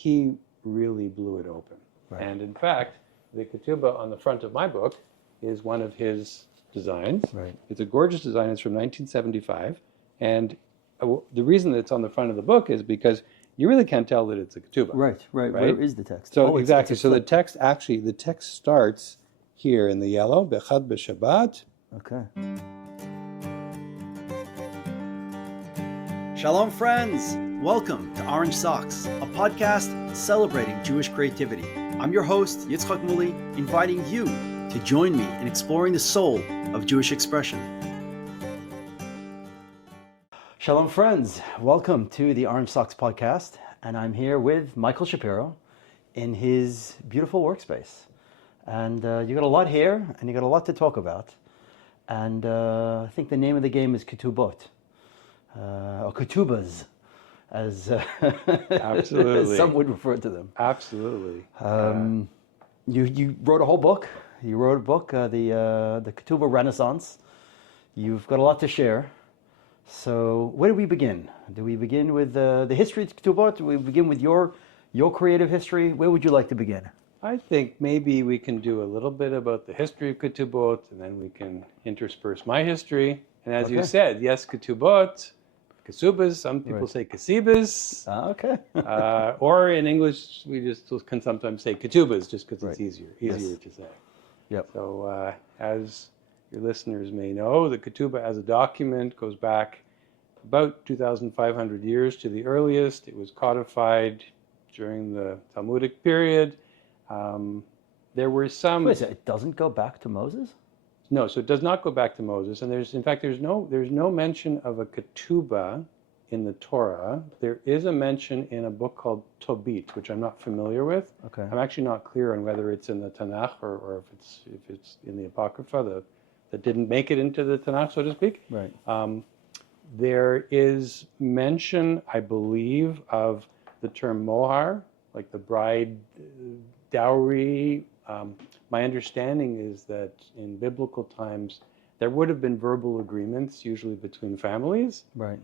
he really blew it open. Right. And in fact, the ketubah on the front of my book is one of his designs. Right. It's a gorgeous design. It's from 1975. And the reason that it's on the front of the book is because you really can't tell that it's a ketubah. Right. Where is the text? So exactly. So the text starts here in the yellow, Bechad b'Shabbat. Okay. Shalom, friends. Welcome to Orange Socks, a podcast celebrating Jewish creativity. I'm your host, Yitzchok Moully, inviting you to join me in exploring the soul of Jewish expression. Shalom, friends. Welcome to the Orange Socks podcast. And I'm here with Michael Shapiro in his beautiful workspace. And you got a lot here, and you got a lot to talk about. And I think the name of the game is ketubot, or ketubas, as absolutely some would refer to them. Absolutely. You wrote a whole book. You wrote a book, the Ketubah Renaissance. You've got a lot to share. So where do we begin? Do we begin with the history of ketubot? Do we begin with your creative history? Where would you like to begin? I think maybe we can do a little bit about the history of ketubot, and then we can intersperse my history. And as you said, yes, ketubot, kesubas, some people say kesibas. Okay. Or in English, we just can sometimes say ketubas, just because it's easier to say. Yep. So as your listeners may know, the ketubah as a document goes back about 2,500 years to the earliest. It was codified during the Talmudic period. There were some... Wait, it doesn't go back to Moses? No, so it does not go back to Moses. And there's no mention of a ketubah in the Torah. There is a mention in a book called Tobit, which I'm not familiar with. Okay. I'm actually not clear on whether it's in the Tanakh or if it's in the Apocrypha that didn't make it into the Tanakh, so to speak. Right. There is mention, I believe, of the term mohar, like the bride dowry. My understanding is that in biblical times, there would have been verbal agreements, usually between families. Right.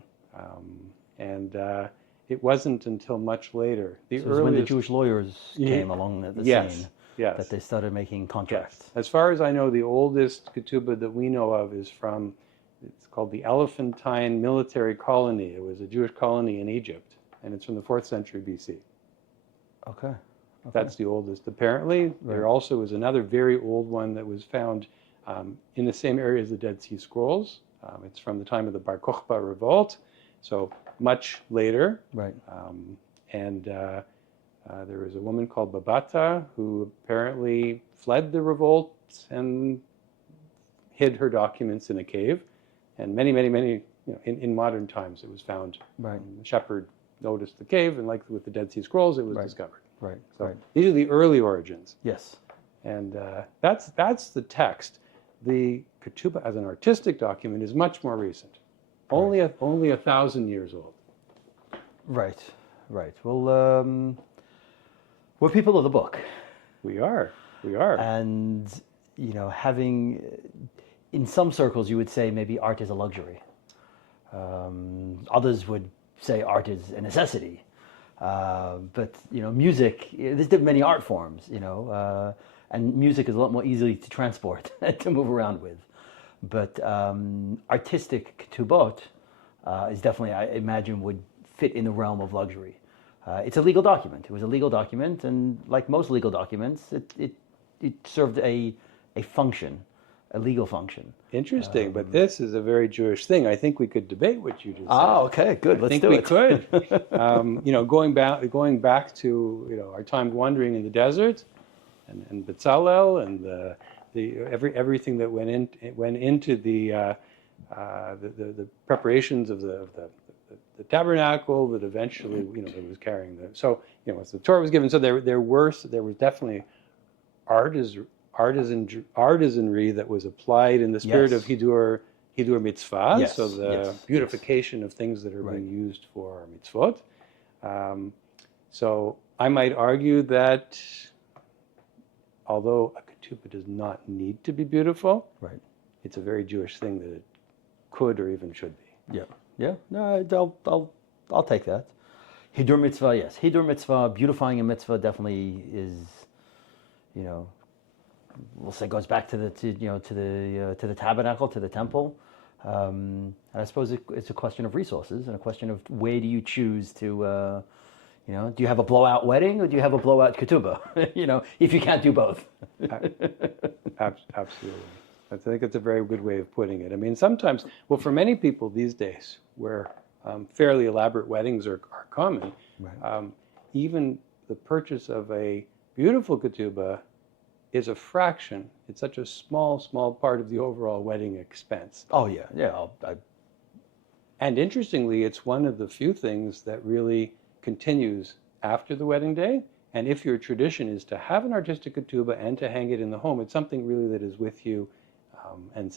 It wasn't until much later. So it was when the Jewish lawyers came along at the scene that they started making contracts. Yes. As far as I know, the oldest ketubah that we know of is it's called the Elephantine Military Colony. It was a Jewish colony in Egypt, and it's from the 4th century BC. Okay. That's the oldest. Apparently, there also is another very old one that was found in the same area as the Dead Sea Scrolls. It's from the time of the Bar Kokhba revolt, so much later. Right. There was a woman called Babata who apparently fled the revolt and hid her documents in a cave. And many, in modern times it was found. Right. The shepherd noticed the cave, and like with the Dead Sea Scrolls, it was discovered. Right. So these are the early origins. Yes. And that's the text. The ketubah as an artistic document is much more recent. Only 1,000 years old. Right. Well, we're people of the book. We are. And, having, in some circles, you would say maybe art is a luxury. Others would say art is a necessity. But, music, there's many art forms, and music is a lot more easily to transport, to move around with. But artistic ketubot is definitely, I imagine, would fit in the realm of luxury. It's a legal document. It was a legal document, and like most legal documents, it served a function, a legal function. Interesting, but this is a very Jewish thing. I think we could debate what you just said. Okay, good. Let's do it. I think we could. Going back to our time wandering in the desert, and Bezalel, and everything that went into the preparations of the tabernacle that eventually it was carrying the. So as the Torah was given, so there was definitely artisanry that was applied in the spirit of Hidur mitzvah, so the beautification of things that are being used for mitzvot. So I might argue that although a ketubah does not need to be beautiful, it's a very Jewish thing that it could or even should be. Yeah. No, I'll take that. Hidur mitzvah, yes. Hidur mitzvah, beautifying a mitzvah definitely is, you know, we'll say goes back to the tabernacle, to the temple. And I suppose it's a question of resources and a question of where do you choose to, do you have a blowout wedding or do you have a blowout ketubah? If you can't do both. Absolutely. I think it's a very good way of putting it. I mean, sometimes, well, for many people these days, where fairly elaborate weddings are common, Right. Even the purchase of a beautiful ketubah is a fraction. It's such a small part of the overall wedding expense. Oh, yeah. And interestingly, it's one of the few things that really continues after the wedding day. And if your tradition is to have an artistic ketubah and to hang it in the home, it's something really that is with you and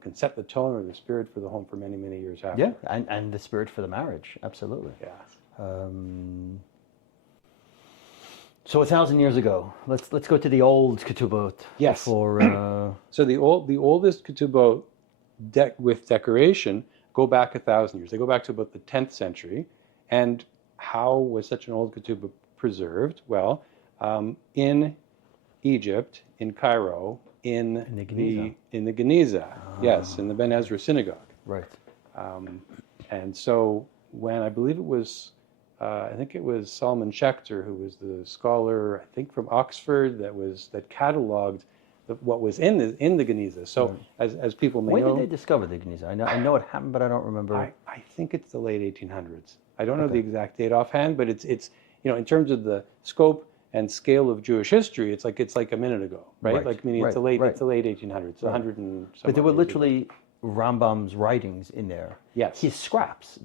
can set the tone or the spirit for the home for many, many years after. Yeah, and the spirit for the marriage, absolutely. Yeah. So 1,000 years ago, let's go to the old ketubot. Yes. For So the oldest ketubot with decoration go back 1,000 years. They go back to about the 10th century. And how was such an old ketubah preserved? Well, in Egypt, in Cairo, in the Geniza, yes, in the Ben Ezra synagogue. Right. And so when I believe it was, I think it was Solomon Schechter, who was the scholar, I think from Oxford, that cataloged what was in the Geniza. So as people may know, when did they discover the Geniza? I know it happened, but I don't remember. I think it's the late 1800s. I don't know the exact date offhand, but it's in terms of the scope and scale of Jewish history, it's like a minute ago, right? Right, Like meaning right, it's the late right. 1800s, 100 and some. But there were odd years ago. literally Rambam's writings in there. Yes. His scraps,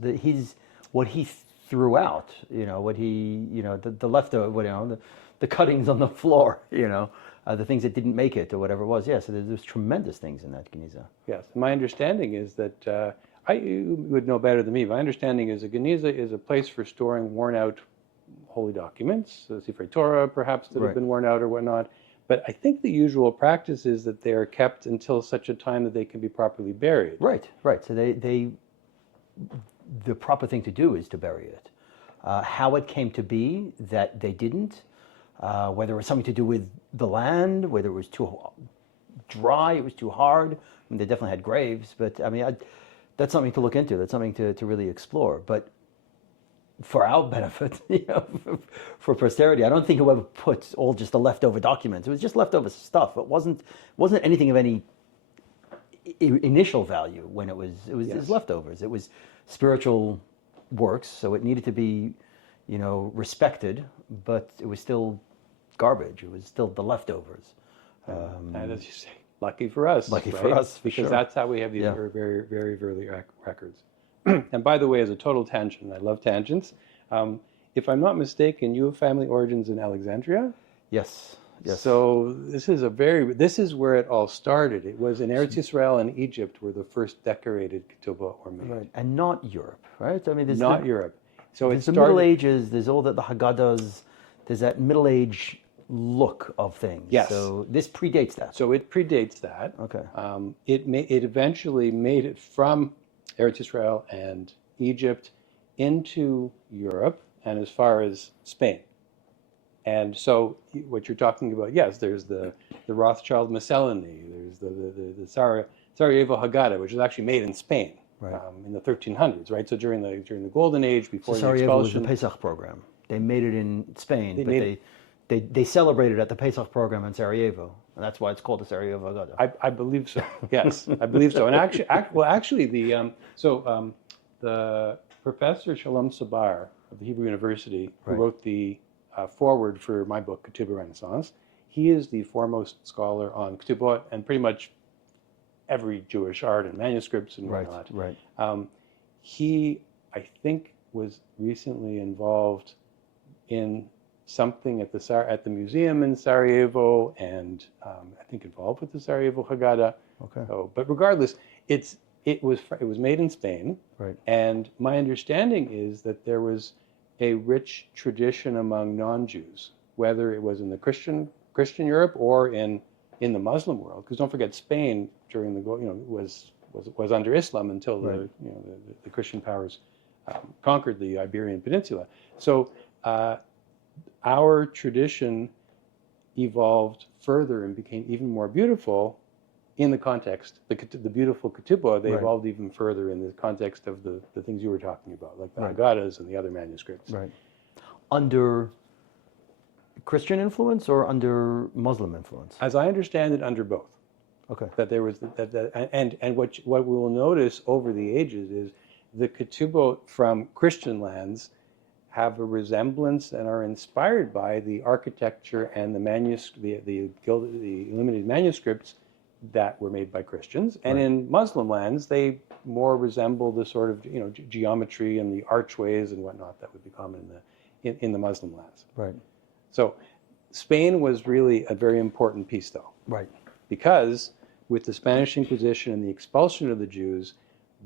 what he threw out, what he, the leftover, the cuttings on the floor, the things that didn't make it or whatever it was. Yeah, so there's tremendous things in that Geniza. Yes. My understanding is that, you would know better than me, my understanding is a Geniza is a place for storing worn out holy documents, Sifrei Torah perhaps that have been worn out or whatnot. But I think the usual practice is that they are kept until such a time that they can be properly buried. Right. So the proper thing to do is to bury it. How it came to be that they didn't, whether it was something to do with the land, whether it was too dry, it was too hard. I mean, they definitely had graves, but I mean, that's something to look into. That's something to really explore. But for our benefit, for posterity, I don't think whoever put all just the leftover documents. It was just leftover stuff. It wasn't anything of any initial value when it was leftovers. It was spiritual works, so it needed to be, respected, but it was still garbage. It was still the leftovers. And as you say, lucky for us. Lucky right? for us, because that's how we have these very, very, very early records. And by the way, as a total tangent, I love tangents. If I'm not mistaken, you have family origins in Alexandria. Yes. So this is where it all started. It was in Eretz Yisrael and Egypt where the first decorated ketubot were made. Right, and not Europe, right? I mean, there's not Europe. So there's the Middle Ages. There's all the Haggadahs. There's that Middle Age look of things. Yes. So this predates that. So it predates that. Okay. It eventually made it from Eretz Yisrael and Egypt into Europe and as far as Spain. And so what you're talking about, yes, there's the Rothschild Miscellany, there's the Sarajevo Haggadah, which was actually made in Spain in the 1300s, right? So during the Golden Age, before the Sarajevo was expulsion. the Pesach program. They made it in Spain, they celebrated at the Pesach program in Sarajevo, and that's why it's called the Sarajevo Haggadah. I believe so. Yes, I believe so. And actually, the professor Shalom Sabar of the Hebrew University, who wrote the foreword for my book, Ketubah Renaissance, he is the foremost scholar on ketubot and pretty much every Jewish art and manuscripts and whatnot. Right. He, I think, was recently involved in something at the museum in Sarajevo, and I think involved with the Sarajevo Haggadah. Okay. So, but regardless, it was made in Spain, and my understanding is that there was a rich tradition among non-Jews, whether it was in the Christian Europe or in the Muslim world. Because don't forget, Spain during the was under Islam until the Christian powers conquered the Iberian Peninsula. So our tradition evolved further and became even more beautiful in the context, the beautiful ketubot, they Right. evolved even further in the context of the things you were talking about, like the Right. Haggadahs and the other manuscripts. Right. Under Christian influence or under Muslim influence? As I understand it, under both. Okay. That there was and what we will notice over the ages is the ketubot from Christian lands have a resemblance and are inspired by the architecture and the illuminated manuscripts that were made by Christians. And Right. in Muslim lands, they more resemble the sort of geometry and the archways and whatnot that would be common in the Muslim lands. Right. So Spain was really a very important piece, though, Right. because with the Spanish Inquisition and the expulsion of the Jews,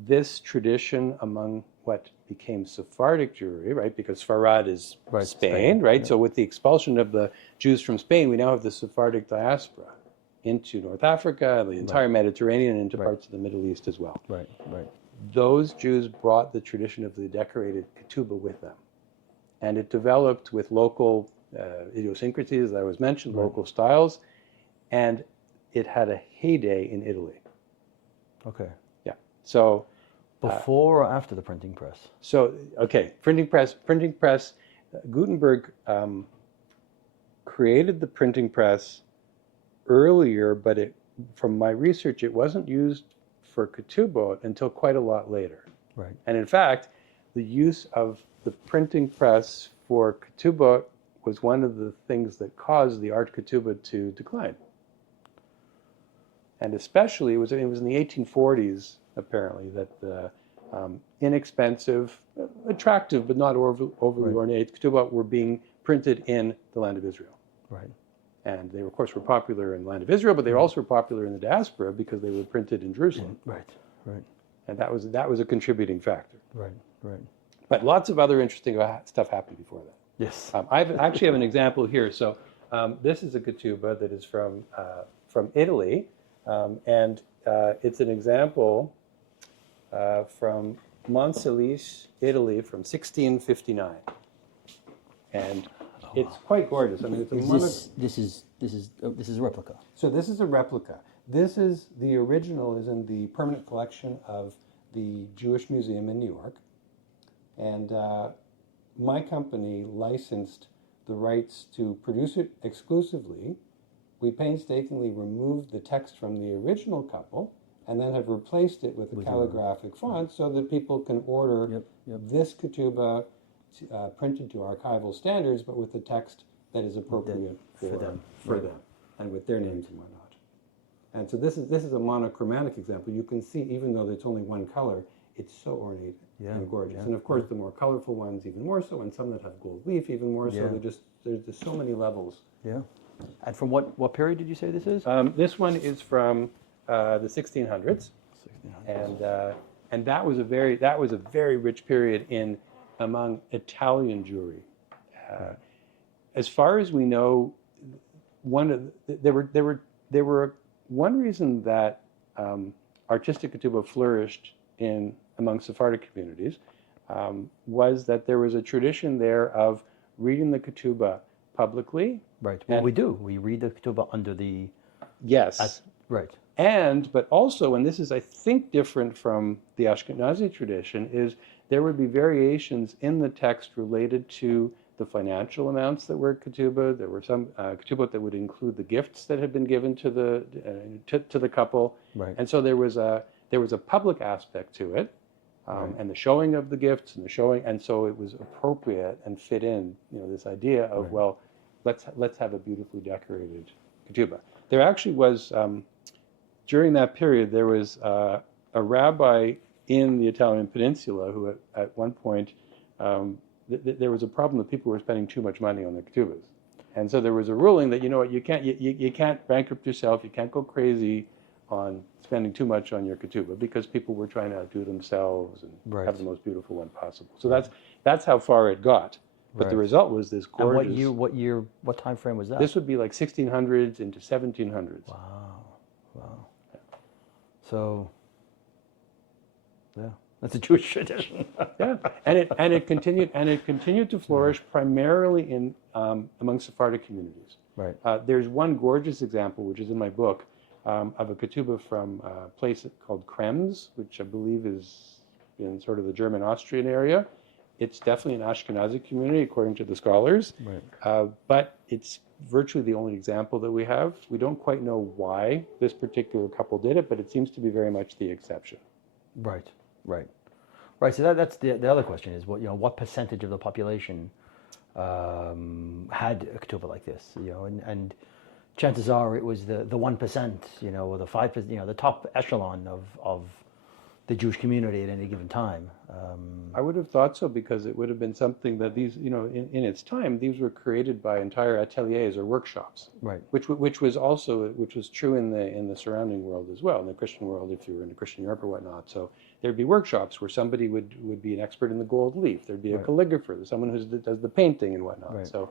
this tradition among what became Sephardic Jewry, right? Because Farad is Right, Spain, Spain, right? yeah. So with the expulsion of the Jews from Spain, we now have the Sephardic diaspora into North Africa, the entire Mediterranean, and into Right. parts of the Middle East as well. Right. Right. Those Jews brought the tradition of the decorated ketubah with them. And it developed with local idiosyncrasies that I was mentioned, Right. local styles, and it had a heyday in Italy. Okay. Yeah. So Before or after the printing press? Okay, printing press. Gutenberg created the printing press earlier, but from my research, it wasn't used for ketubot until quite a lot later. Right. And in fact, the use of the printing press for ketubot was one of the things that caused the art ketubah to decline. And especially, it was in the 1840s, apparently, that the inexpensive, attractive, but not overly Right. ornate ketubot were being printed in the land of Israel. Right. And they, of course, were popular in the land of Israel, but they were also popular in the diaspora because they were printed in Jerusalem. Right. Right. And that was a contributing factor. Right. Right. But lots of other interesting stuff happened before that. Yes. I actually have an example here. So this is a ketubah that is from Italy, and it's an example from Monsilis, Italy, from 1659, and it's quite gorgeous. I mean, it's This is a replica. So this is a replica. The original is in the permanent collection of the Jewish Museum in New York, and my company licensed the rights to produce it exclusively. We painstakingly removed the text from the original couple and then have replaced it with a calligraphic font so that people can order this ketubah printed to archival standards, but with the text that is appropriate for them, and with their names and whatnot. And so this is a monochromatic example. You can see, even though it's only one color, it's so ornate and gorgeous. And of course, the more colorful ones, even more so, and some that have gold leaf, even more so. There's just so many levels. Yeah. And from what period did you say this is? This one is from the 1600s, and that was a very rich period among Italian Jewry. As far as we know, there were one reason that artistic ketubah flourished among Sephardic communities was that there was a tradition there of reading the ketubah publicly. Right. Well, we do. We read the ketubah under the. Yes. Right. But also, and this is, I think, different from the Ashkenazi tradition, is there would be variations in the text related to the financial amounts that were ketubah. There were some ketubot that would include the gifts that had been given to the couple. Right. And so there was a public aspect to it, and the showing of the gifts and so it was appropriate and fit in, this idea of let's have a beautifully decorated ketubah. There actually was. During that period, there was a rabbi in the Italian peninsula who, at one point, there was a problem that people were spending too much money on their ketubahs, and so there was a ruling that you can't bankrupt yourself, you can't go crazy on spending too much on your ketubah because people were trying to outdo themselves and have the most beautiful one possible. So that's how far it got. But the result was this gorgeous. And what time frame was that? This would be like 1600s into 1700s. Wow. So, yeah. That's a Jewish tradition. Yeah, and it continued to flourish primarily in among Sephardic communities. Right. There's one gorgeous example, which is in my book, of a ketubah from a place called Krems, which I believe is in sort of the German-Austrian area. It's definitely an Ashkenazi community, according to the scholars, Right. but it's virtually the only example that we have. We don't quite know why this particular couple did it, but it seems to be very much the exception. Right. Right. Right. So that's the other question is what percentage of the population had a ketubah like this, and chances are it was the 1%, or the 5%, the top echelon of the Jewish community at any given time. I would have thought so, because it would have been something that these, in its time, these were created by entire ateliers or workshops, Right. which was true in the surrounding world as well, in the Christian world, if you were in Christian Europe or whatnot. So there'd be workshops where somebody would be an expert in the gold leaf. There'd be a Right. calligrapher, someone who does the painting and whatnot. Right. So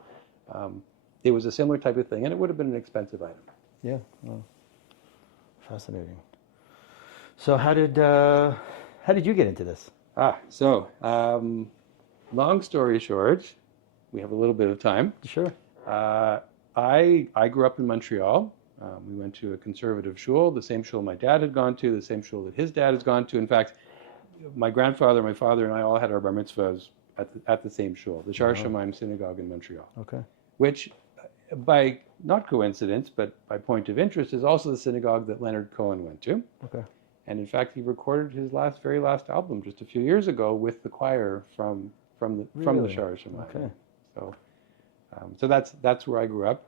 it was a similar type of thing, and it would have been an expensive item. Yeah. Well, fascinating. So how did you get into this? So long story short, we have a little bit of time. Sure. I grew up in Montreal. We went to a conservative shul, the same shul my dad had gone to, the same shul that his dad has gone to. In fact, my grandfather, my father, and I all had our bar mitzvahs at the same shul, the Shar Shemaim Synagogue in Montreal, Okay. which, by not coincidence, but by point of interest, is also the synagogue that Leonard Cohen went to. Okay. And in fact, he recorded his very last album just a few years ago with the choir from the Really? Shar Shemaim. Okay. So that's where I grew up.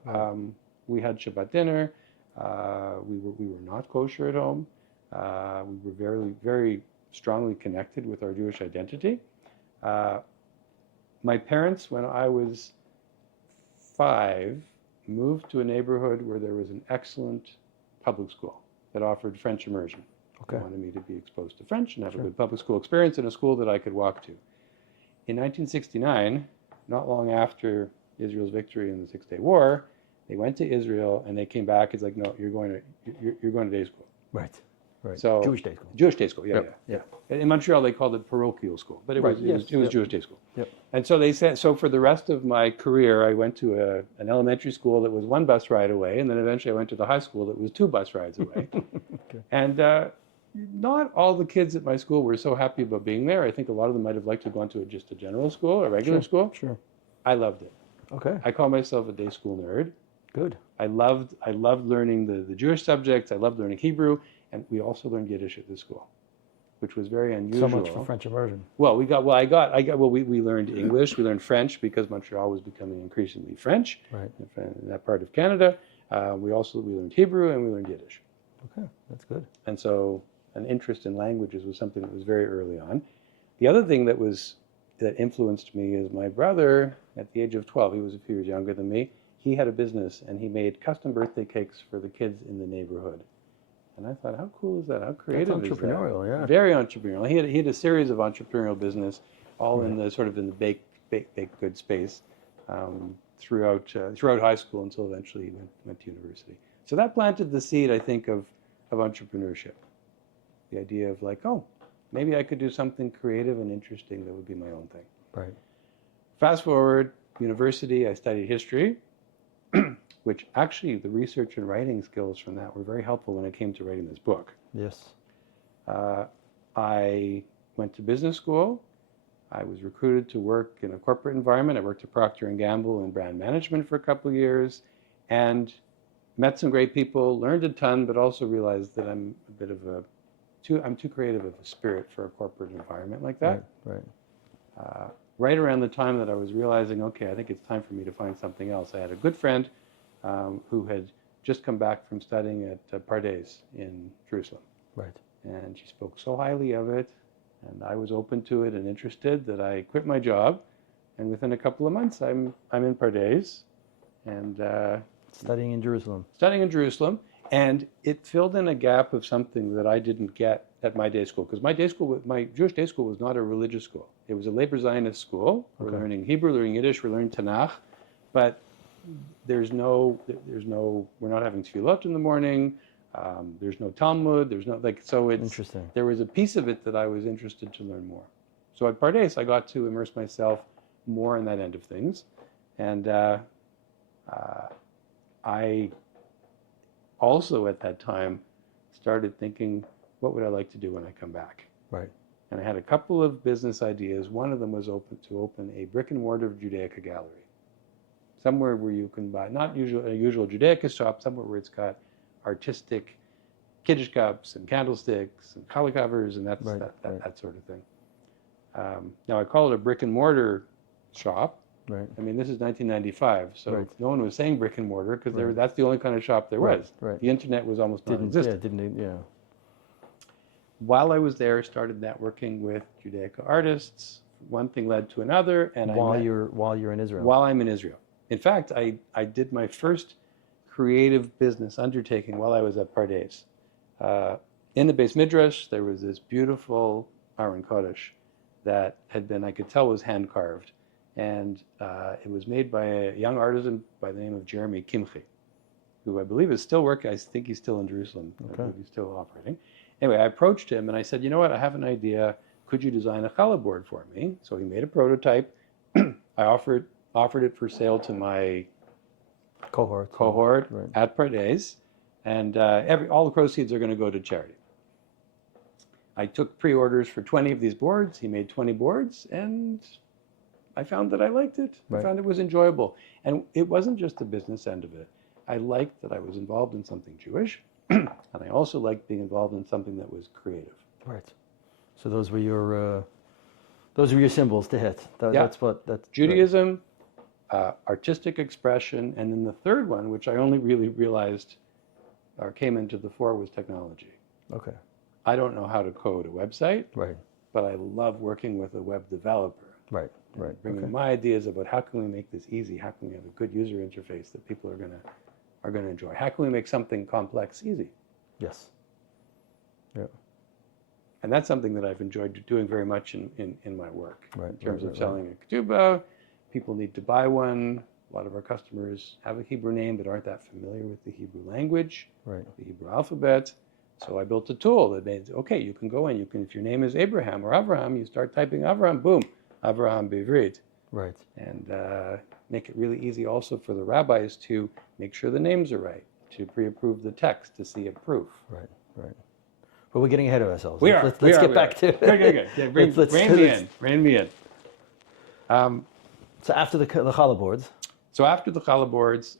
We had Shabbat dinner. We were not kosher at home. We were very, very strongly connected with our Jewish identity. My parents, when I was 5, moved to a neighborhood where there was an excellent public school that offered French immersion. Okay. They wanted me to be exposed to French and have Sure. a good public school experience in a school that I could walk to. In 1969, not long after Israel's victory in the Six-Day War, they went to Israel and they came back. It's like, no, you're going to day school. Right. Right. So Jewish day school. Jewish day school, yeah, Yep. yeah. In Montreal, they called it parochial school, but it Right, was yes, it was yep. Jewish day school. Yep. And so they said, so for the rest of my career, I went to an elementary school that was 1 bus ride away, and then eventually I went to the high school that was 2 bus rides away. Okay. And not all the kids at my school were so happy about being there. I think a lot of them might have liked to have gone to just a general school, a regular school. Sure. I loved it. Okay. I call myself a day school nerd. Good. I loved learning the Jewish subjects. I loved learning Hebrew, and we also learned Yiddish at this school, which was very unusual. So much for French immersion. Well, we learned English. We learned French because Montreal was becoming increasingly French. Right. In that part of Canada. We learned Hebrew and we learned Yiddish. Okay, that's good. And so an interest in languages was something that was very early on. The other thing that influenced me is my brother, at the age of 12, he was a few years younger than me, he had a business and he made custom birthday cakes for the kids in the neighborhood. And I thought, how cool is that? How creative is that? That's entrepreneurial, yeah. Very entrepreneurial. He had a series of entrepreneurial business, all in the sort of in the baked goods space, throughout high school until eventually he went to university. So that planted the seed, I think, of entrepreneurship. The idea of like, oh, maybe I could do something creative and interesting that would be my own thing. Right. Fast forward, university, I studied history, which actually the research and writing skills from that were very helpful when it came to writing this book. Yes. I went to business school. I was recruited to work in a corporate environment. I worked at Procter & Gamble in brand management for a couple of years and met some great people, learned a ton, but also realized that I'm too creative of a spirit for a corporate environment like that. Right. Right around the time that I was realizing, okay, I think it's time for me to find something else, I had a good friend who had just come back from studying at Pardes in Jerusalem. Right. And she spoke so highly of it, and I was open to it and interested that I quit my job, and within a couple of months, I'm in Pardes, and Studying in Jerusalem. And it filled in a gap of something that I didn't get at my day school, because my Jewish day school was not a religious school. It was a labor Zionist school. We're learning Hebrew, learning Yiddish, we're learning Tanakh, but we're not having tefillot in the morning. There's no Talmud. There's no so it's Interesting. there was a piece of it that I was interested to learn more. So at Pardes, I got to immerse myself more in that end of things, and I also at that time started thinking, what would I like to do when I come back? Right. And I had a couple of business ideas. One of them was to open a brick and mortar Judaica gallery, somewhere where you can buy not a usual Judaica shop, somewhere where it's got artistic Kiddush cups and candlesticks and challah covers and that sort of thing. Now I call it a brick and mortar shop. Right. I mean, this is 1995, so Right. no one was saying brick and mortar because Right. that's the only kind of shop there was. Right. The internet was almost non-existent. Yeah. While I was there, started networking with Judaica artists. One thing led to another, and While you're in Israel. while I'm in Israel. In fact, I did my first creative business undertaking while I was at Pardes. In the Beis Midrash, there was this beautiful Aron Kodesh that had been, I could tell, was hand carved. And it was made by a young artisan by the name of Jeremy Kimchi, who I believe is still working. I think he's still in Jerusalem. Okay. I believe he's still operating. Anyway, I approached him and I said, you know what, I have an idea. Could you design a challah board for me? So he made a prototype. I offered it for sale to my cohort right. At Pardes, and all the proceeds are going to go to charity. I took pre-orders for 20 of these boards. He made 20 boards, and I found that I liked it. Right. I found it was enjoyable. And it wasn't just the business end of it. I liked that I was involved in something Jewish, and I also liked being involved in something that was creative. Right. So those were your symbols to hit. That's Judaism, artistic expression, and then the third one, which I only really realized or came into the fore, was technology. Okay. I don't know how to code a website, right, but I love working with a web developer. Right. Bringing my ideas about how can we make this easy, how can we have a good user interface that people are going to enjoy, how can we make something complex easy. Yes. Yeah. And that's something that I've enjoyed doing very much in my work. Right, in terms of selling a ketubah, people need to buy one. A lot of our customers have a Hebrew name but aren't that familiar with the Hebrew language, right, the Hebrew alphabet. So I built a tool that made, okay, you can go in, if your name is Abraham or Avraham, you start typing Avraham, boom, Avraham Bivrit. Right. And make it really easy also for the rabbis to make sure the names are right, to pre-approve the text, to see a proof. Right. But we're getting ahead of ourselves. Let's get back to Good. Yeah, rein me in. So after the challah boards. So after the challah boards,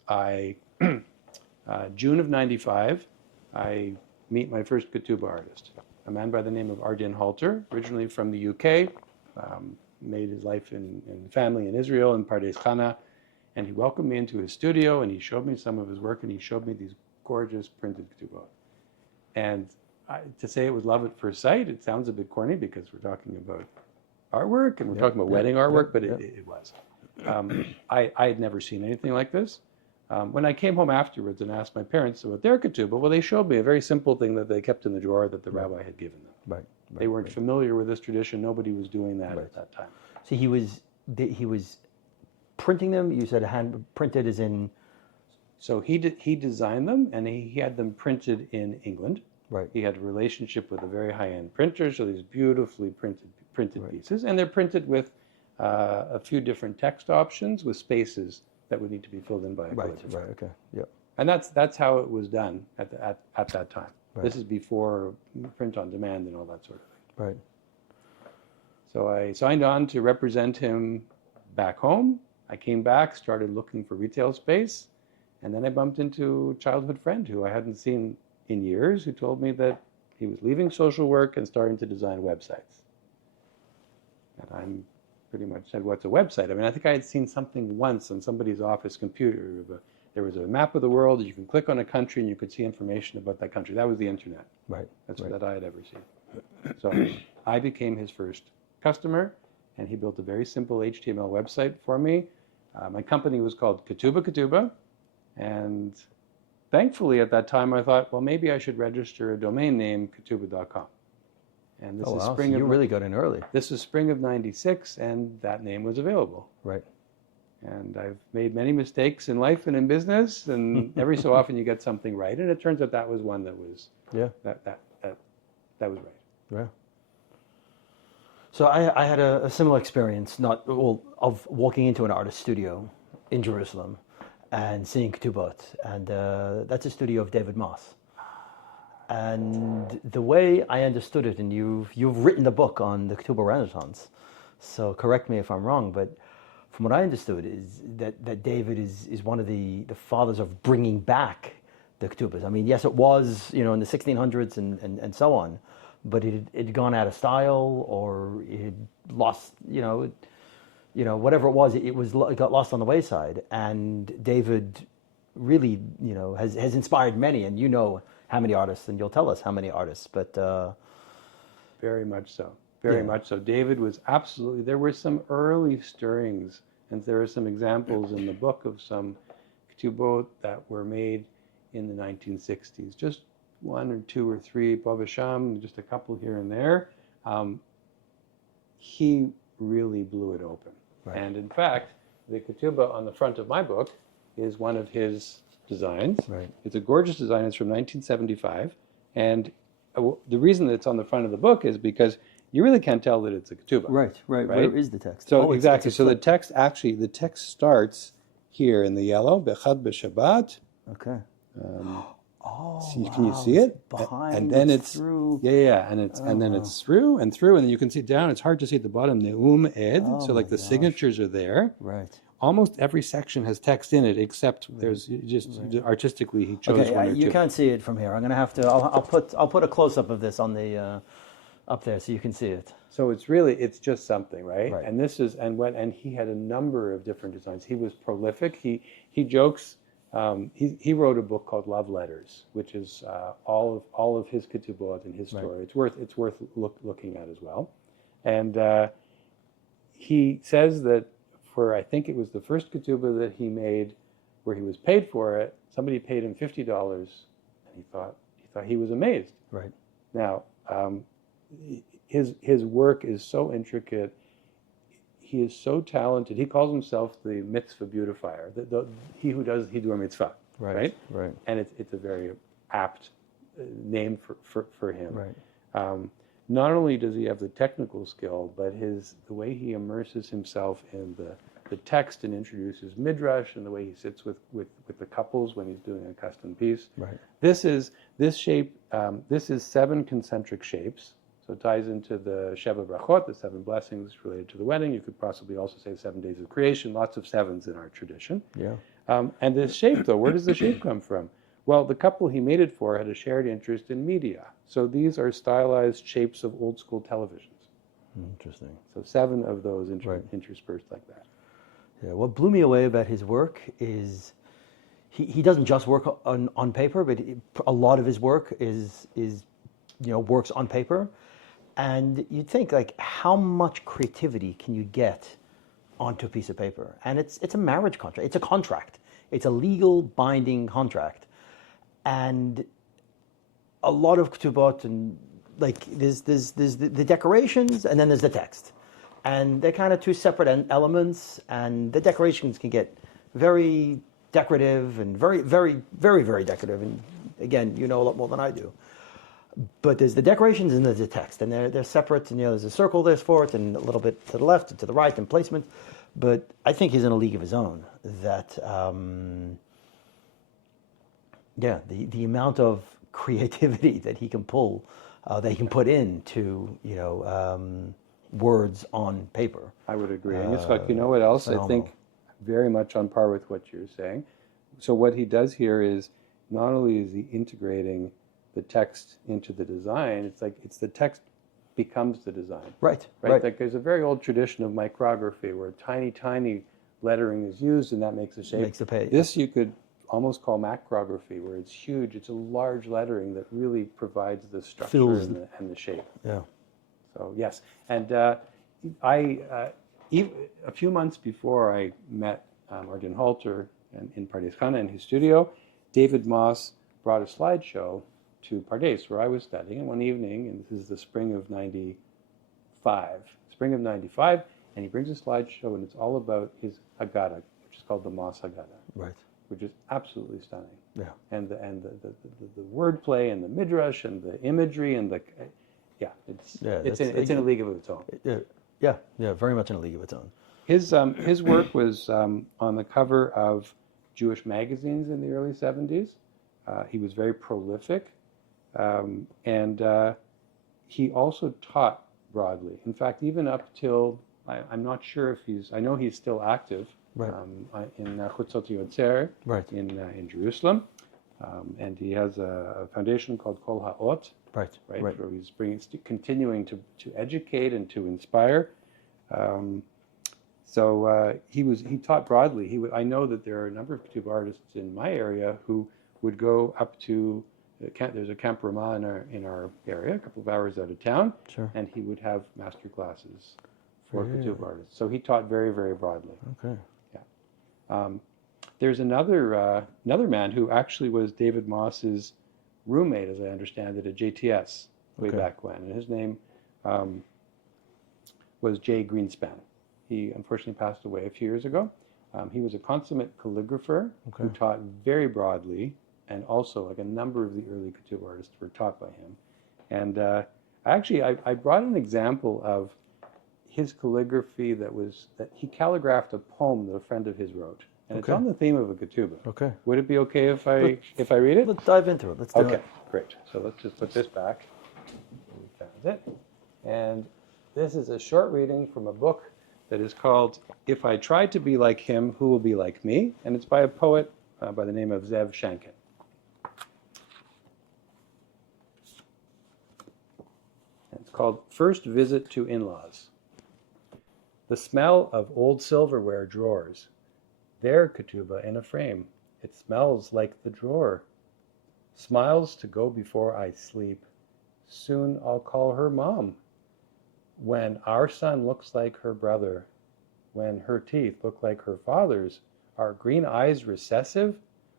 June of '95, I meet my first ketubah artist, a man by the name of Ardin Halter, originally from the UK, made his life and family in Israel in Pardes Chana, and he welcomed me into his studio and he showed me some of his work and he showed me these gorgeous printed ketubot. And to say it was love at first sight, it sounds a bit corny because we're talking about artwork and we're talking about wedding artwork, but it was. I had never seen anything like this. When I came home afterwards and asked my parents about their ketubah, well, they showed me a very simple thing that they kept in the drawer that the rabbi had given them. Right. They weren't familiar with this tradition. Nobody was doing that at that time. So he was printing them. You said hand printed as in. So he designed them and he had them printed in England. Right. He had a relationship with a very high-end printer, so these beautifully printed pieces, and they're printed with a few different text options with spaces that would need to be filled in by a calligrapher. Right. Okay. Yeah. And that's how it was done at that time. Right. This is before print on demand and all that sort of thing. Right. So I signed on to represent him back home. I came back, started looking for retail space, and then I bumped into a childhood friend who I hadn't seen in years, who told me that he was leaving social work and starting to design websites. And I'm pretty much said, what's a website? I mean, I think I had seen something once on somebody's office computer. There was a map of the world, and you can click on a country and you could see information about that country. That was the internet. Right. That's what I had ever seen. So I became his first customer, and he built a very simple HTML website for me. My company was called Ketubah, and thankfully at that time I thought, well, maybe I should register a domain name, ketubah.com. And this is spring so you really got in early. This is spring of '96, and that name was available. Right. And I've made many mistakes in life and in business, and every so often you get something right. And it turns out that was one that was that was right. Yeah. So I had a similar experience, of walking into an artist studio in Jerusalem and seeing Ketubot, and that's a studio of David Moss. And the way I understood it, and you've written the book on the Ketubah Renaissance, so correct me if I'm wrong, but from what I understood is that David is one of the fathers of bringing back the Ketubahs. I mean, yes, it was, in the 1600s and so on, but it had gone out of style, or it had lost, whatever it was, it got lost on the wayside. And David really, has inspired many, and how many artists, and you'll tell us how many artists, but very much so. Very much so. David was absolutely, there were some early stirrings, and there are some examples in the book of some ketubot that were made in the 1960s. Just one or two or three, po v'sham, just a couple here and there. He really blew it open. Right. And in fact, the ketubah on the front of my book is one of his designs. Right. It's a gorgeous design. It's from 1975. And the reason that it's on the front of the book is because you really can't tell that it's a ketubah. Right. Where is the text? So exactly. So the text starts here in the yellow, Bechad b'Shabbat. Okay. Can you see it? Behind, and then it's through. Yeah, and then it's through, and then you can see down. It's hard to see at the bottom. Neum Ed. So like the signatures are there. Right. Almost every section has text in it, except there's artistically he chose one or two. You can't see it from here. I'm gonna have to. I'll put a close up of this on the up there so you can see it. So it's just something, right? And this is and he had a number of different designs. He was prolific. He jokes. He wrote a book called Love Letters, which is all of his ketubot and his story. Right. It's worth looking at as well. And he says that I think it was the first ketubah that he made, where he was paid for it. Somebody paid him $50, and he thought he was amazed. Right. Now, his work is so intricate. He is so talented. He calls himself the mitzvah beautifier. He who does hidur mitzvah. Right. And it's a very apt name for him. Right. Not only does he have the technical skill, but the way he immerses himself in the text and introduces midrash, and the way he sits with the couples when he's doing a custom piece. Right. This shape. This is 7 concentric shapes. So it ties into the Sheva Brachot, the 7 blessings related to the wedding. You could possibly also say 7 days of creation. Lots of 7s in our tradition. Yeah. And this shape, though, where does the shape come from? Well, the couple he made it for had a shared interest in media. So these are stylized shapes of old school televisions. Interesting. So 7 of those interspersed like that. Yeah. What blew me away about his work is he doesn't just work on paper, but a lot of his work is works on paper. And you'd think, like, how much creativity can you get onto a piece of paper? And it's a marriage contract. It's a contract. It's a legal binding contract. And a lot of ketubot, and like there's the decorations, and then there's the text, and they're kind of two separate elements. And the decorations can get very decorative and very, very, very, very decorative. And again, you know a lot more than I do. But there's the decorations and there's the text, and they're separate. And there's a circle there for it, and a little bit to the left and to the right, and placement. But I think he's in a league of his own. That the amount of creativity that he can pull, that he can put into words on paper. I would agree. And Yitzchok, you know what else? Phenomenal. I think very much on par with what you're saying. So what he does here is not only is he integrating the text into the design, it's the text becomes the design. Right. Like there's a very old tradition of micrography where tiny lettering is used, and that makes a shape. Makes the page. This you could almost call macrography, where it's huge. It's a large lettering that really provides the structure and the shape. Yeah. So yes, and a few months before I met Arden Halter in Pardes Chana in his studio, David Moss brought a slideshow to Pardes, where I was studying, and one evening, and this is the spring of 95, and he brings a slideshow, and it's all about his Haggadah, is called the Mas Haggadah, Right. which is absolutely stunning. Yeah. And the wordplay and the midrash and the imagery and it's in a league of its own. Yeah, very much in a league of its own. His work was on the cover of Jewish magazines in the early 70s. He was very prolific, and he also taught broadly. In fact, even up till I'm not sure if I know he's still active. Right. In Chutzot Yotzer, Right. in Jerusalem, and he has a foundation called Kol Ha'ot, Right. where he's continuing to educate and to inspire. So he taught broadly. I know that there are a number of ketubah artists in my area who would go up to there's a Camp Ramah in our area, a couple of hours out of town, Sure. and he would have master classes for Really? ketubah artists. So he taught very, very broadly. Okay. There's another man who actually was David Moss's roommate, as I understand it, at JTS way back when, and his name was Jay Greenspan. He unfortunately passed away a few years ago. He was a consummate calligrapher who taught very broadly, and also like a number of the early ketubah artists were taught by him. And I brought an example of his calligraphy that he calligraphed a poem that a friend of his wrote. And it's on the theme of a ketubah. Okay. Would it be okay if I read it? Let's dive into it. Let's do it. Okay, great. So let's just put this back. We found it. And this is a short reading from a book that is called If I Try to Be Like Him, Who Will Be Like Me? And it's by a poet by the name of Zev Shankin. And it's called First Visit to In-Laws. The smell of old silverware drawers. There, ketubah in a frame. It smells like the drawer. Smiles to go before I sleep. Soon I'll call her mom. When our son looks like her brother, when her teeth look like her father's, are green eyes recessive?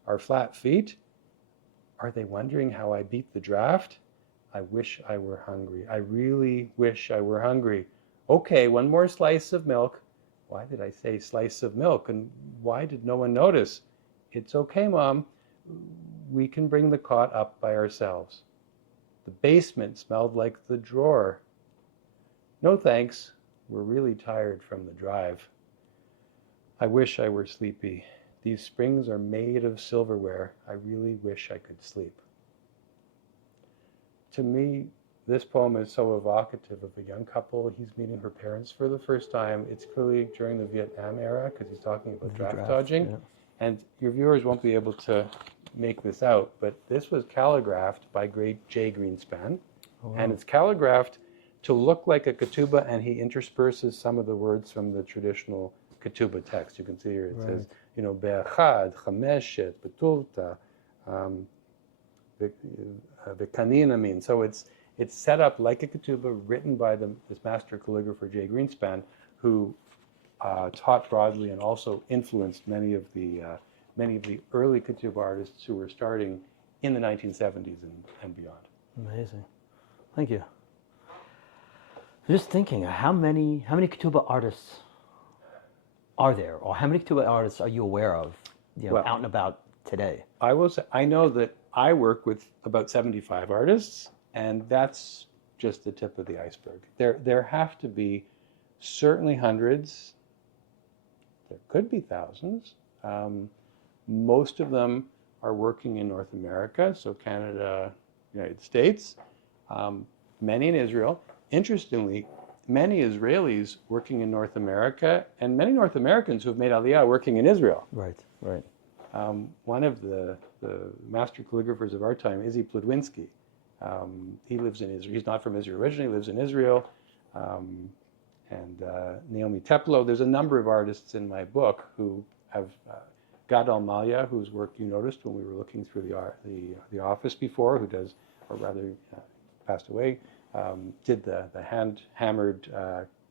Are flat feet? Are they wondering how I beat the draft? I wish I were hungry. I really wish I were hungry. Okay, one more slice of milk. Why did I say slice of milk? And why did no one notice? It's okay, Mom. We can bring the cot up by ourselves. The basement smelled like the drawer. No thanks. We're really tired from the drive. I wish I were sleepy. These springs are made of silverware. I really wish I could sleep. To me, this poem is so evocative of a young couple. He's meeting her parents for the first time. It's clearly during the Vietnam era because he's talking about draft dodging. Yeah. And your viewers won't be able to make this out, but this was calligraphed by great Jay Greenspan. Oh, wow. And it's calligraphed to look like a ketubah, and he intersperses some of the words from the traditional ketubah text. You can see here it says, Be'achad, Chameshet, Betulta, V'kanin. So it's set up like a ketubah written by this master calligrapher Jay Greenspan, who taught broadly and also influenced many of the early ketubah artists who were starting in the 1970s and beyond. Amazing, thank you. Just thinking, how many ketubah artists are there, or how many ketubah artists are you aware of, out and about today? I know that I work with about 75 artists. And that's just the tip of the iceberg. There have to be certainly hundreds. There could be thousands. Most of them are working in North America, so Canada, United States, many in Israel. Interestingly, many Israelis working in North America, and many North Americans who have made Aliyah working in Israel. Right. One of the master calligraphers of our time, Izzy Pludwinski, he lives in Israel. He's not from Israel originally, lives in Israel. And Naomi Teplo. There's a number of artists in my book who have Gad Almalia, whose work you noticed when we were looking through the office before, who does, or rather passed away, did the hand-hammered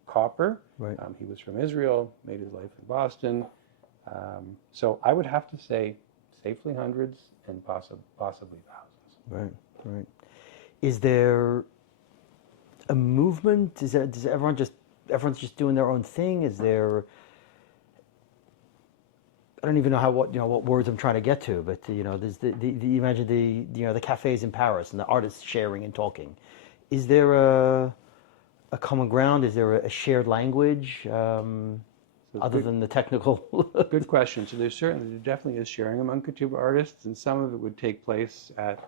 copper. Right. He was from Israel, made his life in Boston. So I would have to say safely hundreds and possibly thousands. Right. Is there a movement? Does everyone's just doing their own thing? Is there I don't even know what words I'm trying to get to, but there's you imagine the cafes in Paris and the artists sharing and talking. Is there a common ground? Is there a shared language other than the technical? Good question. So there definitely is sharing among ketubah artists, and some of it would take place at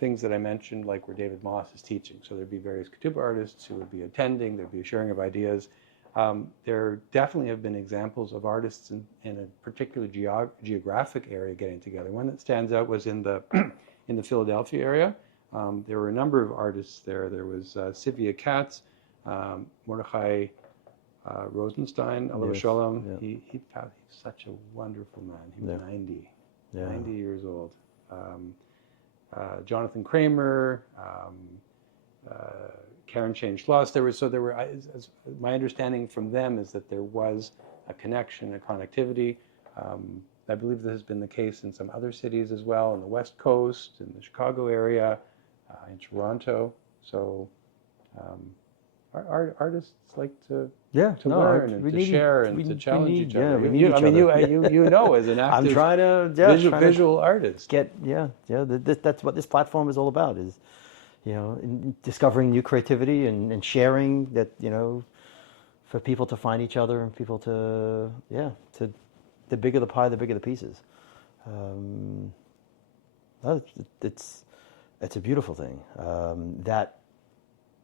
things that I mentioned, like where David Moss is teaching. So there'd be various ketubah artists who would be attending. There'd be a sharing of ideas. There definitely have been examples of artists in a particular geographic area getting together. One that stands out was in the in the Philadelphia area. There were a number of artists there. There was Sivia Katz, Mordechai Rosenstein, Alav Shalom. Yeah. He's such a wonderful man. He was 90 years old. Jonathan Kramer, Karen Shane Schloss. My understanding from them is that there was a connection, a connectivity. I believe this has been the case in some other cities as well, in the West Coast, in the Chicago area, in Toronto. So artists like to learn and to share and to challenge each other. You know, as an active I'm trying to visual artist. That's what this platform is all about, is in discovering new creativity and sharing that, for people to find each other and people to the bigger the pie, the bigger the pieces. It's a beautiful thing that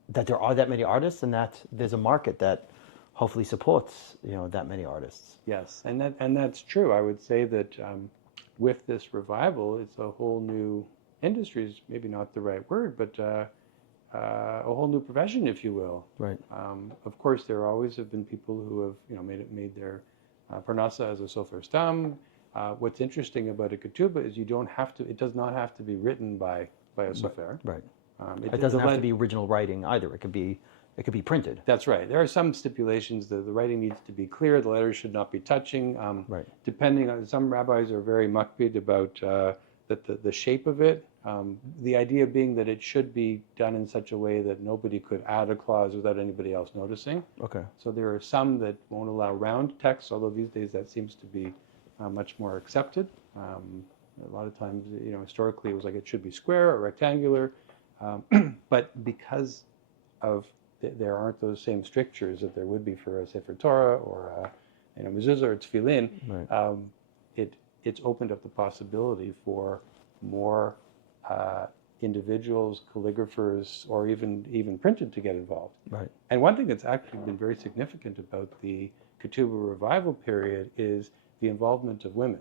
there are that many artists, and that there's a market that hopefully supports that many artists. Yes, and that's true. I would say that with this revival, it's a whole new industry. Is maybe not the right word, but a whole new profession, if you will. Right. Of course, there always have been people who have made their parnassa as a sofer stam. What's interesting about a ketubah is it does not have to be written by a sofer. Right. It doesn't have to be original writing either. It could be printed. That's right. There are some stipulations that the writing needs to be clear. The letters should not be touching. Right. Depending on, some rabbis are very makpid about the shape of it. The idea being that it should be done in such a way that nobody could add a clause without anybody else noticing. Okay. So there are some that won't allow round text, although these days that seems to be much more accepted. A lot of times, historically it was like it should be square or rectangular. But because there aren't those same strictures that there would be for a Sefer Torah or a mezuzah or tefillin, right. It's opened up the possibility for more individuals, calligraphers, or even printed to get involved. Right. And one thing that's actually been very significant about the Ketubah revival period is the involvement of women.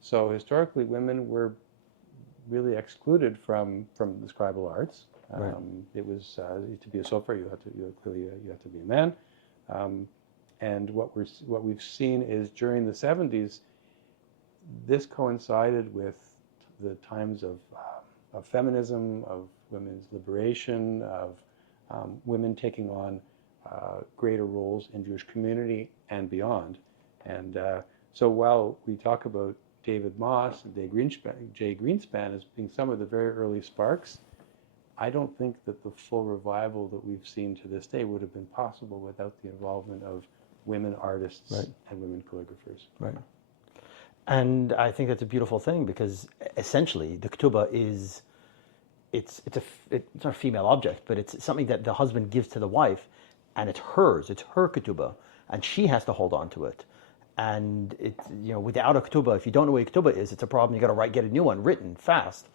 So historically, women were really excluded from the scribal arts. Right. It was to be a sofer, you had to be a man. And what we've seen is during the 70s, this coincided with the times of feminism, of women's liberation, of women taking on greater roles in Jewish community and beyond. And so while we talk about David Moss and Jay Greenspan as being some of the very early sparks, I don't think that the full revival that we've seen to this day would have been possible without the involvement of women artists right. and women calligraphers. Right. And I think that's a beautiful thing, because essentially the ketubah is, it's not a female object, but it's something that the husband gives to the wife, and it's hers. It's her ketubah, and she has to hold on to it. And without a ketubah, if you don't know what a ketubah is, it's a problem. You got to get a new one written fast.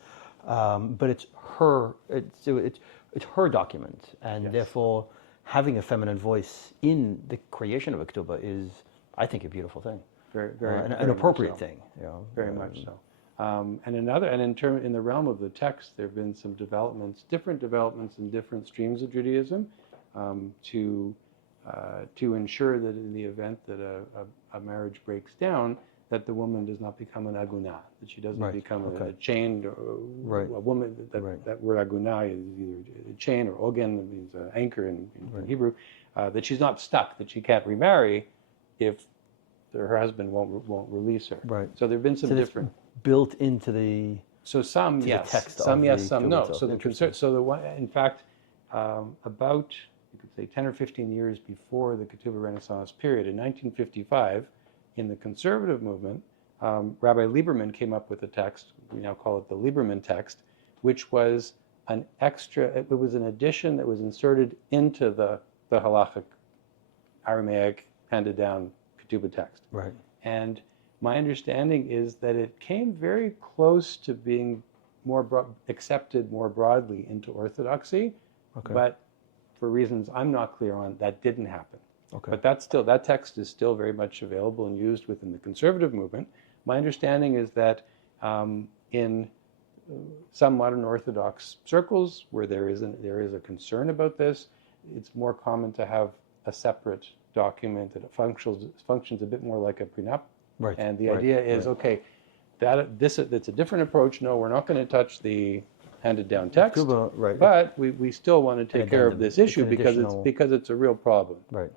But it's her. It's her document, and yes. Therefore, having a feminine voice in the creation of a ketubah is, I think, a beautiful thing. Very an appropriate thing. Very much so. And in the realm of the text, there have been some different developments in different streams of Judaism, to ensure that in the event that a marriage breaks down, that the woman does not become an agunah, that she doesn't right. become a chained right. a woman. That word agunah is either a chain or ogen, it means anchor in right. Hebrew. That she's not stuck, that she can't remarry if her husband won't release her. Right. So there have been some different built into the. So some yes, text some yes, some no. Itself. So in fact, about you could say 10 or 15 years before the Ketubah Renaissance period, in 1955, In the conservative movement, Rabbi Lieberman came up with a text, we now call it the Lieberman text, which was an extra, it was an addition that was inserted into the halachic Aramaic handed down Ketubah text. Right. And my understanding is that it came very close to being accepted more broadly into Orthodoxy, Okay. but for reasons I'm not clear on, that didn't happen. Okay. But that text is still very much available and used within the conservative movement. My understanding is that in some modern Orthodox circles where there is a concern about this, it's more common to have a separate document that functions a bit more like a prenup. Right. And the right, idea is, right. okay, that's a different approach. No, we're not going to touch the handed down text, Ketubah, right. but we still want to take care of addendum. this It's issue an because additional- it's a real problem. Right.